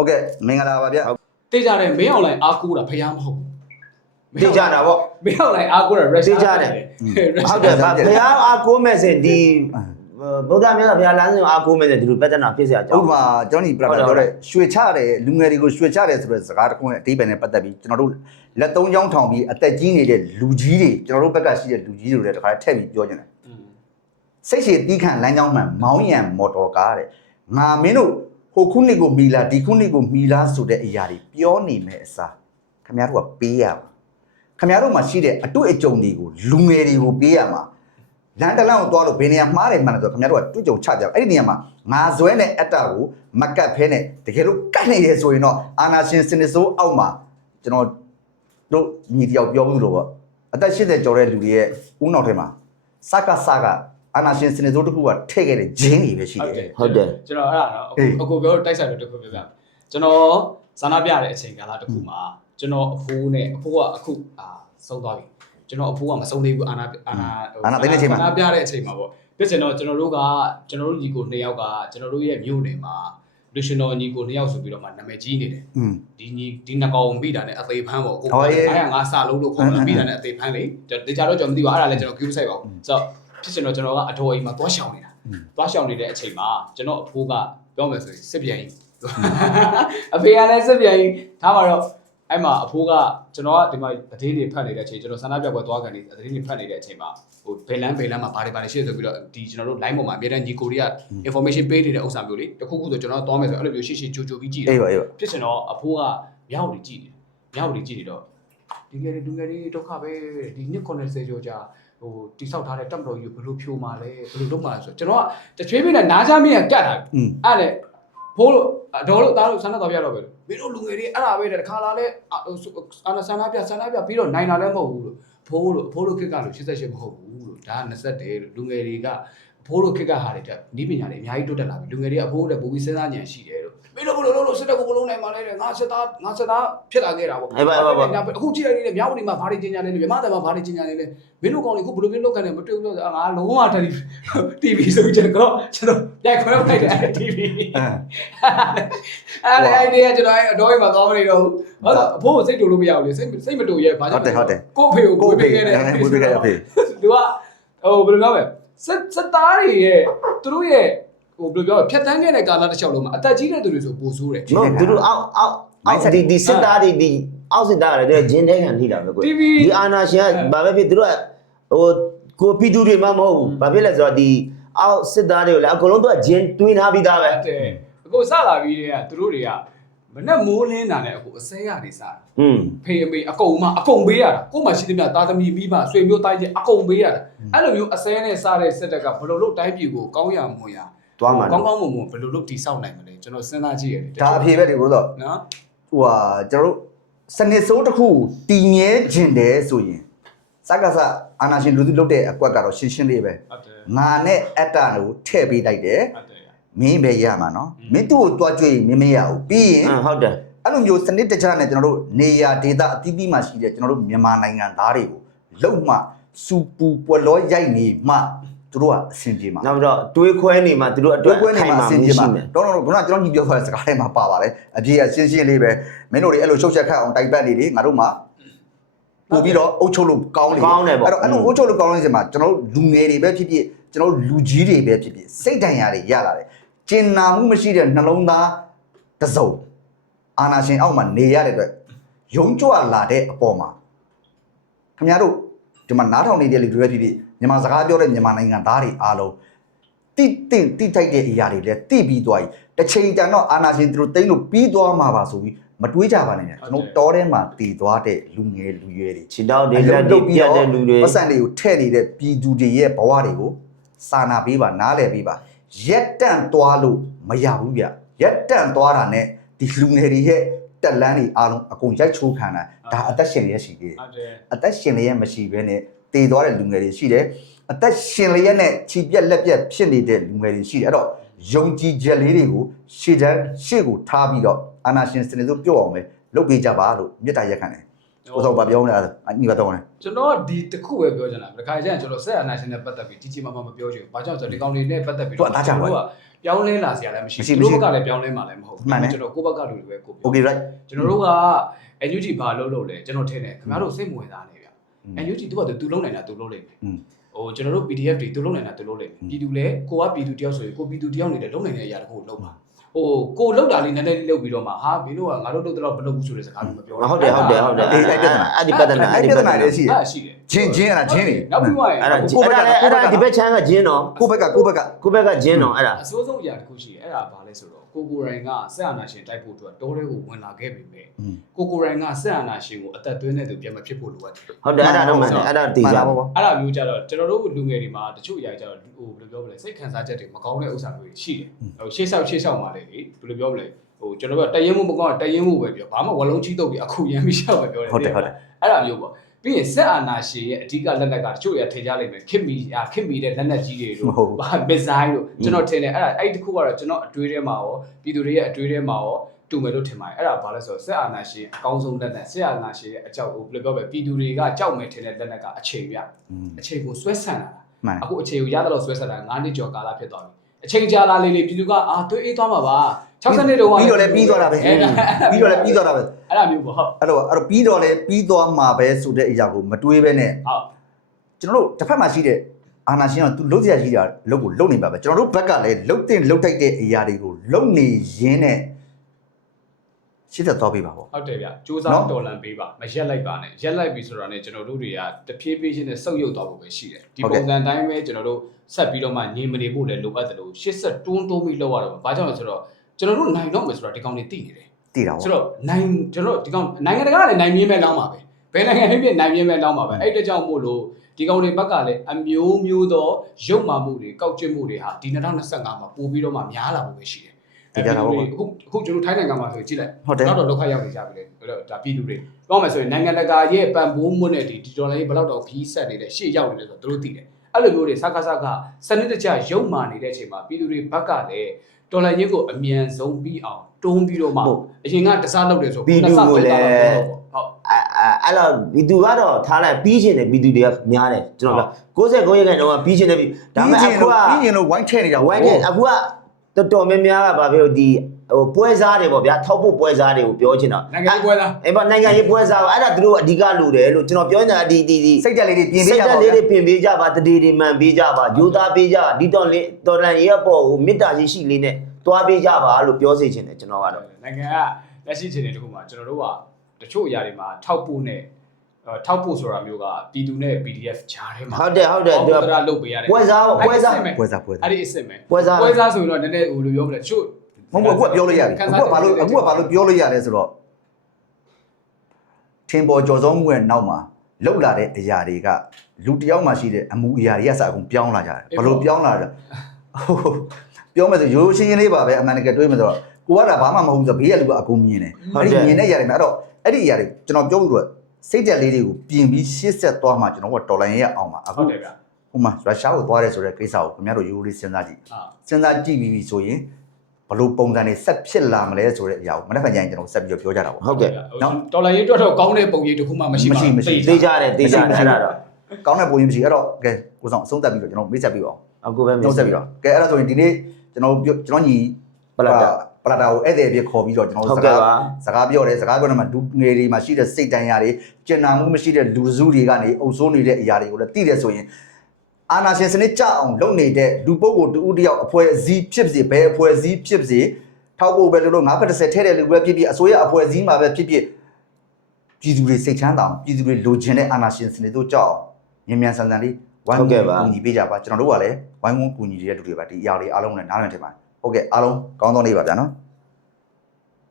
ဟုတ်ကဲ့မင်္ဂလာပါဗျ တေးကြတယ်မင်းအွန်လိုင်းအားကိုးတာဖျားမဟုတ်ဘူး သိကြတာပေါ့ မင်းအွန်လိုင်းအားကိုးတာ rush သိကြတယ် ဟုတ်တယ်ဗျဘုရားအားကိုးမဲ့စဉ်ဒီဗုဒ္ဓမြတ်စွာဘုရားလမ်းစဉ်အားကိုးမဲ့စဉ်ဒီလိုပြဿနာဖြစ်เสียအကြော ဥ င်း ပမာကျွန်တော်ဒီပြပြပြောတဲ့ရွှေချတယ်လူငယ်တွေကိုရွှေချတယ်ဆိုတဲ့စကားတစ်ခုနဲ့အတိပ္ပယ်နဲ့ပတ်သက်ပြီးကျွန်တော်တို့လက်သုံးချောင်းထောင်ပြီးအသက်ကြီးနေတဲ့လူကြီးတွေကျွန်တော်တို့ဘက်ကရှိတဲ့လူကြီးတွေလည်းတစ်ခါထည့်ပြီးပြောကြတယ်စိတ်ရှည်တီးခံလမ်းကြောင်းမှန်မောင်းရံမော်တော်ကားတဲ့ငါမင်းတို့ ဟိုခုနှစ်ကိုမီလာဒီခုနှစ်ကိုမီလာဆိုတဲ့အရာတွေပြောနေမယ်အစားခင်ဗျားတို့ကပေးရမှာခင်ဗျားတို့မှာရှိတဲ့အတွေ့အကြုံတွေကိုလူငယ်တွေကိုပေးရမှာလမ်းတစ်လမ်းကိုသွားလို့ဘယ်နေရာမှားတယ်မှန်တယ်ဆိုတော့ခင်ဗျားတို့ကတွေ့ကြုံချကြအောင်အဲ့ဒီနေရာမှာငါဇွဲနဲ့အတ္တကိုမကတ်ဖဲနဲ့တကယ်လို့ကတ်နေတယ်ဆိုရင်တော့အာနာရှင်စနစ်ဆိုးအောက်မှာကျွန်တော်တို့ညီတယောက်ပြောမှုလို့ပေါ့အသက်80ကျော်တဲ့လူတွေရဲ့ဦးနောက်ထဲမှာစကစက အာနာရှင်စနစ်ဆိုးတစ်ခုကထည့်ခဲ့တဲ့ဂျင်းတွေပဲရှိဟုတ်တတယ်ယ်ဟုတ်တယ်ကျွန်တော်အဲ့ဒါနော်အေးအခုအခုပြောတိုက်ဆိုင်လို့တစ်ခုပြောပြမယ်ကျွန်တော်ဇာနာပြတဲ့အချိန်ကာလတစ်ခုမှာကျွန်တော်အဖိုးနဲ့အဖိုးကအခုအာဆုံးသွားပြီကျွန်တော်အဖိုးကမဆုံးသေးဘူးအာနာအာနာအာနာသိတဲ့အချိန်မှာဇာနာပြတဲ့အချိန်မှာပေါ့ပြကျွန်တော်ကျွန်တော်တို့ကကျွန်တော်တို့ညီကိုနှစ်ယောက်ကကျွန်တော်တို့ရဲ့မြို့နယ်မှာလူရှင်တော်ညီကိုနှစ်ယောက်ဆိုပြီးတော့မှနာမည်ကြီးနေတယ်อืมဒီညီဒီနှကောင်မိတာနဲ့အသေးဖမ်းပေါ့ကိုဟောရေးအားရငါစာလုံးလို့ခေါ်ဟမ်ဟမ်တာမိတာနဲ့အသေးဖမ်းလေတေချာတော့ကျွန်တော်မသိပါအဲ့ဒါလည်းကျွန်တော် queue ဆိုင်ပါဘူးဆိုတော့ ဖြစ်ကျွန်တော်ကျွန်တော်ကအတော်အိမ်မှာသွားရှောင်နေတာอืมသွားရှောင်နေတဲ့အချိန်မှာကျွန်တော်အဖိုးကပြောမယ်ဆိုရင်စစ်ပြန်ကြီးအဖေကလည်းစစ်ပြန်ကြီးထားပါတော့အဲ့မှာအဖိုးကကျွန်တော်ကဒီမှာသတင်းတွေဖတ်နေတဲ့အချိန်ကျွန်တော်ဆန္ဒပြပွဲသွားကန်နေသတင်းတွေဖတ်နေတဲ့အချိန်မှာဟိုဘယ်လန်းဘယ်လန်းမှာဘာတွေဘာတွေရှိဆိုပြီးတော့ဒီကျွန်တော်တို့ line ပေါ်မှာအများတန်းညီကိုတွေက information ပေးနေတဲ့ဥစ္စာမျိုးလေးတခုခုဆိုကျွန်တော်သွားမယ်ဆိုအဲ့လိုမျိုးရှိရှိကြိုကြိုပြီးကြည့်တယ်အေးပါအေးပါဖြစ်ချင်တော့အဖိုးကမြောက်တွေကြည့်တယ်မြောက်တွေကြည့်နေတော့ဒီငယ်တွေလူငယ်တွေဒုက္ခပဲဒီနှစ်90ကျော်ကြာ ဟိုတိဆောက်ထားတဲ့တပ်မတော်ကြီးကိုဘယ်လိုဖြိုမှာလဲဘယ်လိုလုပ်မှာလဲဆိုတော့ကျွန်တော်ကတချွေးမင်းနဲ့နားချမင်းကကတ်တာอืมအဲ့လေဖိုးလို့အတော်လို့သားလို့ဆန္ဒတော်ပြတော့ပဲမင်းတို့လူငယ်တွေအဲ့ဒါပဲတဲ့တခါလာလဲအာနာဆန္ဒပြဆန္ဒပြပြီးတော့နိုင်တာလည်းမဟုတ်ဘူးလို့ဖိုးလို့ဖိုးလို့ခက်ကလို့88မဟုတ်ဘူးလို့ဒါက21လို့လူငယ်တွေကဖိုးလို့ခက်ကဟာတွေတက်ဤပညာတွေအများကြီးတိုးတက်လာပြီလူငယ်တွေကအဖိုးတဲ့ဘူပြီးစဉ်းစားဉာဏ်ရှိတယ်လို့ မင်းတို့ဘယ်လိုလုပ်လို့စစ်တပ်ကိုဘယ်လိုနိုင်မှာလဲတဲ့ငါစစ်သားငါစစ်သားဖြစ်လာခဲ့တာပေါ့အေးပါအေးပါပါအခုကြည့်လိုက်နေမြောက်နေမှာဘာတွေကျင်ညာနေလဲမြမတယ်မှာဘာတွေကျင်ညာနေလဲမင်းတို့ကောင်တွေအခုဘယ်လိုမျိုးလုပ်ခံနေမတွေ့ဘူးလို့ငါလုံးဝတည်း TV ဆိုကျွန်တော်ကျွန်တော်ရိုက်ခွဲဖိုက်တယ် TV အဲအဲ့ဒါအဲ့ဒီကကျွန်တော်အဲ့အတော်ကြီးမှာသွားမနေတော့ဘူးဟုတ်တော့အဖိုးကိုစိတ်တူလို့မရဘူးလေစိတ်စိတ်မတူရဲ့ဘာကြောင့်ဟုတ်တယ်ဟုတ်တယ်ကို့အဖေကိုကိုကိုယ်ပေးဖေးခဲ့တယ်အဲဝေးပေးခဲ့တဲ့အဖေသူကဟိုဘယ်လိုပြောမလဲစက်စက်သားတွေရဲ့သူတို့ရဲ့ ဟိုဘယ်လိုပြောလဲဖြတ်တန်းခဲ့တဲ့ကာလတစ်လျှောက်လုံးမှာအသက်ကြီးတဲ့သူတွေဆိုပိုဆိုးတယ်နော်သူတို့အောက်အောက်အောက်ဒီဒီစစ်သားတွေဒီအောက်စစ်သားတွေဂျင်းတဲခံထိတာပဲကို TV ဒီအာနာရှင်ကဘာပဲဖြစ်သူတို့ကဟိုကိုပီတူတွေမှမဟုတ်ဘူးဘာဖြစ်လဲဆိုတော့ဒီအောက်စစ်သားတွေကိုလည်းအကုန်လုံးသူကဂျင်းတွင်းထားပြီးသားပဲဟုတ်တယ်အခုစလာပြီးတဲ့ကသူတို့တွေကမနဲ့မိုးလင်းတာနဲ့အခုအစဲရနေစားတာอืมဖေအမေအကုန်မအကုန်ပေးရတာကို့မှာရှိသမျှသားသမီးမိဘဆွေမျိုးတိုင်းချင်းအကုန်ပေးရတာအဲ့လိုမျိုးအစဲနဲ့စားတဲ့စက်တက်ကဘယ်လိုလုပ်တိုင်းပြည်ကိုကောင်းရမွန်ရ သွားမှာကောင်းကောင်းမွန်မွန်ဘယ်လိုလုပ်တည်ဆောက်နိုင်မလဲကျွန်တော်စဉ်းစားကြည့်ရတယ်ဒါအဖေပဲဒီလိုတော့နော်ဟိုဟာကျွန်တော်တို့စနစ်ဆိုးတစ်ခုတည်မြဲခြင်းတယ်ဆိုရင်စကားစအာနာရှင်လူသူလုပ်တဲ့အကွက်ကတော့ရှင်းရှင်းလေးပဲဟုတ်တယ်ငါနဲ့အတ္တကိုထည့်ပေးလိုက်တယ်ဟုတ်တယ်မင်းပဲရမှာနော်မင်းသူ့ကိုတွားကြွေးမင်းမရဘူးပြီးရင်အင်းဟုတ်တယ်အဲ့လိုမျိုးစနစ်တကျနဲ့ကျွန်တော်တို့နေရာဒေသအသီးသီးမှာရှိတဲ့ကျွန်တော်တို့မြန်မာနိုင်ငံသားတွေကိုလုံမှစူပူပွက်လောရိုက်နေမှ သူတို့ကအဆင်ပြေမှာနောက်ပြီးတော့တွေးခွဲနေမှာသူတို့အတွတွဲက်ကွဲနေခိုင်မှာမှာအဆင်မပြေမှာရှိမယ်တော့တော့ခုနကကျွန်တော်ညီပြောထားတဲ့စကားထဲမှာပါပါတယ်အပြေကရှင်းရှင်းလေးပဲမင်းတို့တွေအဲ့လိုရှုပ်ချက်ခတ်အောင်တိုက်ပတ်နေတယ်ငါတို့မှပို့ပြီးတော့အုပ်ချုပ်လို့ကောင်းတယ်ကောင်းတယ်ပေါ့အဲ့တော့အဲ့လိုအုပ်ချုပ်လို့ကောင်းတဲ့ချိန်မှာကျွန်တော်တို့လူငယ်တွေပဲဖြစ်ဖြစ်ကျွန်တော်တို့လူကြီးတွေပဲဖြစ်ဖြစ်စိတ်တန်ရာတွေရလာတယ်ကျင်နာမှုမရှိတဲ့နှလုံးသားတစ်စုံအာနာရှင်အောက်မှာနေရတဲ့အတွက်ယုံကြွလာတဲ့အပေါ်မှာခင်ဗျားတို့ ဒီမှာနားထောင်နေတဲ့လူတွေပဲဖြစ်ဖြစ်မြန်မာစကားပြောတဲ့မြန်မာနိုင်ငံသားတွေအားလုံးတိတိတိတိုက်တဲ့အရာတွေလည်းတိပြီးသွားပြီတစ်ချိန်တန်တော့အာနာရှင်သူတို့တိမ့်လို့ပြီးသွားမှာပါဆိုပြီးမတွေးကြပါနဲ့ဗျာကျွန်တော်တောထဲမှာတည်သွားတဲ့လူငယ်လူရွယ်တွေခြေတောက်တွေလက်တွေပြတ်တဲ့လူတွေပတ်စံတွေကိုထဲ့နေတဲ့ပြည်သူတွေရဲ့ဘဝတွေကိုစာနာပေးပါနားလည်ပေးပါရက်တန့်သွားလို့မရဘူးဗျရက်တန့်သွားတာနဲ့ဒီလူငယ်တွေရဲ့ တက်လန်းတွေအားလုံးအကုန်ရိုက်ချိုးခံတာဒါအသက်ရှင်လျက်ရှိသေးတယ်ဟုတ်တယ်အသက်ရှင်လျက်မရှိဘဲနဲ့တည်သွားတဲ့လူငယ်တွေရှိတယ်အသက်ရှင်လျက်နဲ့ခြေပြက်လက်ပြက်ဖြစ်နေတဲ့လူငယ်တွေရှိတယ်အဲ့တော့ယုံကြည်ချက်လေးတွေကိုရှေ့တန်းရှေ့ကိုထားပြီးတော့အာနာရှင်စနစ်တို့ပြုတ်အောင်ပဲလုပ်ပေးကြပါလို့မေတ္တာရက်ခံတယ် ကိုစောဘာပြောမလဲအညီပါတော့တယ်ကျွန်တော်ကဒီတစ်ခုပဲပြောချင်တာတခါကျရင်ကျွန်တော်ဆက်အနာရှင်နဲ့ပတ်သက်ပြီးကြီးကြီးမားမားမပြောချင်ဘူး။ဘာကြောင့်လဲဆိုတော့ဒီကောင်တွေနဲ့ပတ်သက်ပြီးသူကအသားကျပါကပြောင်းလဲလာစရာလည်းမရှိမရှိဘူးမရှိသူတို့ဘက်ကလည်းပြောင်းလဲမှာလည်းမဟုတ်ဘူးမှန်တယ်ကျွန်တော်ကိုယ့်ဘက်ကလူတွေပဲကိုယ်ပြော okay right ကျွန်တော်တို့က NUG ဘာလုပ်လို့လဲကျွန်တော်ထင်တယ်ခင်ဗျားတို့စိတ်မဝင်စားနေဗျ NUG သူကသူလုံးနိုင်တာသူလုံးလိမ့်မယ်อืมဟိုကျွန်တော်တို့ PDF တွေသူလုံးနိုင်တာသူလုံးလိမ့်မယ်ပြည်သူလည်းကိုကပြည်သူတယောက်ဆိုရင်ကိုပြည်သူတယောက်နေတယ်လုံးနိုင်တဲ့အရာတခုကိုလုံးပါ ဟိုကိုလုံးတာလေးနည်းနည်းလေးလုပ်ပြီးတော့မှဟာမင်းတို့ကငါတို့လုပ်တော့မလုပ်ဘူးဆိုတဲ့စကားမျိုးမပြောဟုတ်တယ်ဟုတ်တယ်ဟုတ်တယ်အေးအဲ့ပြဿနာအဲ့ဒီပြဿနာအဲ့အဲ့ဒီပြပြဿဿနာနာလေးရှိတယ်အဲ့ရှိတယ်ချင်းချင်းအဲ့ဒါချင်းနေနောက်ပြီးမှရင်အဲ့ဒါကိုယ့်ဘက်ကအဲ့ဒါအဲ့ဒါဒီဘက်ချမ်းကဂျင်းတော့ကိုယ့်ဘက်ကကိုယ့်ဘက်ကကိုယ့်ဘက်ကဂျင်းတော့အဲ့ဒါအစိုးဆုံးအရာတစ်ခုရှိတယ်အဲ့ဒါဘာလဲဆိုတော့ကိုကိုရိုင်ကဆက်အာဏာရှင်တိုက်ဖို့အတွက်တိုးတွေကိုဝင်လာခဲ့ပြီပဲကိုကိုရိုင်ကဆက်အာဏာရှင်ကိုအသက်သွင်းတဲ့သူပြန်မဖြစ်ဖို့လိုအပ်တယ်ဟုတ်တယ်အဲ့ဒါတော့မှန်တယ်အဲ့ဒါတေချာပေါ့အဲ့ဒါမျိုးကြတော့ကျွန်တော်တို့လူငယ်တွေမှာတချို့အရာကြတော့ဟိုဘယ်လိုပြောမလဲစိတ်ခံစားချက်တွေမကောင်းတဲ့ဥစ္စာတွေရှိတယ်ဟိုရှေ့ဆောက်ရှေ့ဆောက်မှာလေလေဘယ်လိုပြောမလဲဟိုကျွန်တော်တို့ကတရင်မှုမကောင်းတာတရင်မှုပဲပြောဘာမှဝလုံးချီးတုပ်ပြီးအခုရမ်းပြီးရှောက်ပဲပြောတယ်ဟုတ်တယ်ဟုတ်တယ်အဲ့ဒါမျိုးပေါ့ ပြီးရင်ဆက်အာနာရှင်ရဲ့အဓိကလက်နက်ကတချို့ရထင်ကြလိမ့်မယ်ခင်မီအာခင်မီတဲ့လက်နက်ကြီးတွေတို့ဘာမစ်ဇိုင်းတို့ကျွန်တော်ထင်တယ်အဲ့ဒါအဲ့ဒီတစ်ခုကတော့ကျွန်တော်အတွေးထဲမှာရောပြည်သူတွေရဲ့အတွေးထဲမှာရောတူမယ်လို့ထင်ပါတယ်အဲ့ဒါဘာလဲဆိုတော့ဆက်အာနာရှင်အကောင်းဆုံးလက်နက်ဆက်အာနာရှင်ရဲ့အကြောက်ကိုဘယ်လိုပြောပဲပြည်သူတွေကကြောက်မယ်ထင်တဲ့လက်နက်ကအချိန်ပြอืมအချိန်ကိုဆွဲဆန့်လာတာမှန်အခုအချိန်ကိုရတဲ့လို့ဆွဲဆန့်လာ9နှစ်ကျော်ကာလဖြစ်သွားပြီအချိန်ကြာလာလေးလေးပြည်သူကအာတွေးအေးသွားမှာပါ 60နှစ်တုန်းကပြီးတော့လည်းပြီးသွားတာပဲအဲ့ဒါပြီးတော့လည်းပြီးသွားတာပဲအဲ့ဒါမျိုးပေါ့ဟုတ်အဲ့တော့အဲ့တော့ပြီးတော့လည်းပြီးသွားမှာပဲဆိုတဲ့အရာကိုမတွေးပဲနဲ့ဟုတ်ကျွန်တော်တို့တစ်ဖက်မှာရှိတဲ့အာနာရှင်ကသူလုံးစရာရှိတာလုံးကိုလုံးနေပါပဲကျွန်တော်တို့ဘက်ကလည်းလုံးတင်လုံးတိုက်တဲ့အရာတွေကိုလုံးနေရင်းနဲ့ရှင်းသက်သွားပြီပါပေါ့ဟုတ်တယ်ဗျစူးစမ်းတော်လန်ပေးပါမရက်လိုက်ပါနဲ့ရက်လိုက်ပြီဆိုတော့ねကျွန်တော်တို့တွေကတဖြည်းဖြည်းချင်းနဲ့စုပ်ယုပ်သွားဖို့ပဲရှိတယ်ဒီပုံစံတိုင်းပဲကျွန်တော်တို့ဆက်ပြီးတော့မှညီမနေဖို့လည်းလိုအပ်တယ်လို့ရှစ်ဆက်တွန်းတွန်းပြီးလောက်ရတော့ဘာကြောင့်လဲဆိုတော့ ကျွန်တော်တို့နိုင်တော့မယ်ဆိုတော့ဒီကောင်တွေသိနေတယ်သိတာပေါ့ဆိုတော့နိုင်ကျွန်တော်တို့ဒီကောင်နိုင်ငံတကာကလည်းနိုင်မြင့်မဲ့လောင်းပါပဲဘယ်နိုင်ငံဖြစ်ဖြစ်နိုင်မြင့်မဲ့လောင်းပါပဲအဲ့တကြောင့်မို့လို့ဒီကောင်တွေဘက်ကလည်းအမျိုးမျိုးသောရုပ်မာမှုတွေကောက်ကျစ်မှုတွေဟာဒီ2025မှာပို့ပြီးတော့မှများလာဖို့ပဲရှိတယ်အခုအခုကျွန်တော်ထိုင်းနိုင်ငံမှာဆိုကြည့်လိုက်ဟုတ်တယ်တော့တော့ဒုက္ခရောက်နေကြပြီလေအဲ့တော့ဒါပြည်သူတွေပြောမယ်ဆိုရင်နိုင်ငံတကာရဲ့ပံ့ပိုးမှုနဲ့ဒီဒီဒေါ်လာကြီးဘယ်လောက်တော့ခီးဆက်နေတဲ့ရှေ့ရောက်နေတယ်ဆိုတော့သူတို့သိတယ်အဲ့လိုမျိုးတွေစကားစကားစနစ်တကျရုံမာနေတဲ့အချိန်မှာပြည်သူတွေဘက်ကလည်း ဒေါ်လာကြီးကိုအမြန်ဆုံးပြီးအောင်တွန်းပြီးတော့မှအရင်ကတစားလုပ်တယ်ဆိုဟုတ်အဲ့အဲ့အဲ့တော့ဘီသူကတော့ထားလိုက်ပြီးရှင်တယ်ဘီသူတွေကများတယ်ကျွန်တော်ပြော69ရက်ကတော့ပြီးရှင်တယ်ပြီးဒါပေမဲ့အခုကပြီးရင်တော့ဝိုင်းထည့်နေတာဝိုင်းတယ်အခုကတော်တော်များများကဗာပြောဒီ ဟိုပွဲစားတွေပေါ့ဗျာထောက်ဖို့ပွဲစားတွေကိုပြောချင်တော့နိုင်ငံရေးပွဲသားအဲ့ပါနိုင်ငံရေးပွဲစားအဲ့ဒါသူတို့အဓိကလူတယ်လို့ကျွန်တော်ပြောနေတာဒီဒီဒီစိတ်ကြက်လေးတွေပြင်ပေးစိတ်ကြဓာပါတ်လေးတွေပြင်ပေးကြပါတတိတွေမှန်ပေးကြပါယူသားပေးကြပါဒီတော့လေးတော်လန်ရေးအပေါ်ကိုမေတ္တာရှိရှိလေးနဲ့တွားပေးကြပါလို့ပြောစေချင်တယ်ကျွန်တော်ကတော့နိုင်ငံကလက်ရှိချိန်တွေတခုမှာကျွန်တော်တို့ကတချို့အရာတွေမှာထောက်ဖို့နဲ့ထောက်ဖို့ဆိုတာမျိုးကပြည်သူနဲ့ PDF ဂျားထဲမှာဟုတ်တယ်ဟုတ်တယ်သူကလုပ်ပေးရတယ်ပွဲစားပေါ့ပွဲစားပွဲစားပွဲစားအဲ့ဒီအစ်စ်မယ်ပွဲစားပွဲစားဆိုရင်တော့နည်းနည်းဟိုလိုပြောမလဲတချို့ မဟုတ်ဘူးအခုကပြောလို့ရတယ်အခုကဘာလို့အခုကဘာလို့ပြောလို့ရလဲဆိုတော့ထင်ပေါ်ကြော်စောမှုရဲ့နောက်မှာလောက်လာတဲ့အရာတွေကလူတယောက်မှရှိတဲ့အမူအရာတွေကစအကုန်ပြောင်းလာကြတယ်ဘယ်လိုပြောင်းလာလဲဟုတ်ပြောမယ်ဆိုရိုးရှင်းရှင်းလေးပါပဲအမှန်တကယ်တွေးမယ်ဆိုတော့ကိုကဒါဘာမှမဟုတ်ဘူးဆိုဘေးကလူကအကုန်မြင်တယ်အဲ့ဒီမြင်တဲ့ຢာတွေမှာအဲ့တော့အဲ့ဒီຢာတွေကျွန်တော်ပြောလို့တော့စိတ်တက်လေးတွေကိုပြင်ပြီးရှစ်ဆက်သွားမှကျွန်တော်ကတော်လိုင်းရအောင်ပါအခုဟုတ်တယ်ဗျာဟိုမှာရုရှားကိုသွားတယ်ဆိုတဲ့ကိစ္စကိုခင်ဗျားတို့ရိုးရိုးလေးစဉ်းစားကြည့်ဟာစဉ်းစားကြည့်ပြီးပြီဆိုရင် ဘလို့ပုံစံတွေဆက်ဖြစ်လာမလဲဆိုတဲ့အရာကိုမနေ့ကညရင်ကျွန်တော်ဆက်ပြီးတော့ပြောကြတာပေါ့ဟုတ်ကဲ့တော်လိုင်းရေးအတွက်တော့ကောင်းတဲ့ပုံရိပ်တစ်ခုမှမရှိပါဘူးသေးကြတယ်သေးကြတယ်အဲ့ဒါတော့ကောင်းတဲ့ပုံရင်မရှိအဲ့တော့ကဲကိုဆောင်အဆုံးသတ်ပြီးတော့ကျွန်တော်မိတ်ဆက်ပြီးတော့အခုပဲနှုတ်ဆက်ပြီးတော့ကဲအဲ့ဒါဆိုရင်ဒီနေ့ကျွန်တော်ပြောကျွန်တော်ညီပလာတာပလာတာကိုဧည့်သည်အဖြစ်ခေါ်ပြီးတော့ကျွန်တော်ဟုတ်စကဲ့ကားပါစကားပြောတယ်စကားပြောတယ်မှာလူငယ်တွေမှာရှိတဲ့စိတ်တန်ရာတွေကျင်နာမှုမရှိတဲ့လူစုတွေကနေအုပ်စိုးနေတဲ့အရာတွေကိုလည်းသိတယ်ဆိုရင် အာနာရှင်စနစ်ကြအောင်လုပ်နေတဲ့လူပုဂ္ဂိုလ်တူဦးတယောက်အဖွဲ့အစည်းဖြစ်စေဘယ်အဖွဲ့အစည်းဖြစ်စေထောက်ဖို့ပဲလို့လို့ငါးဖက်တစ်ဆက်ထဲတဲ့လူပဲဖြစ်ဖြစ်အစိုးရအဖွဲ့အစည်းမှာပဲဖြစ်ဖြစ်ပြည်သူတွေစိတ်ချမ်းသာအောင်ပြည်သူတွေလိုချင်တဲ့အာနာရှင်စနစ်တို့ကြောက်အောင်မြန်မြန်ဆန်ဆန်လေးဝိုင်းဝန်းကူညီပေးကြပါကျွန်တော်တို့ကလည်းဝိုင်းဝန်းကူညီနေတဲ့လူတွေပါဒီအရာလေးအားလုံးနဲ့နားလည်ထင်ပါတယ်ဟုတ်ကဲ့အားလုံးကောင်းသောနေ့ပါဗျာနော်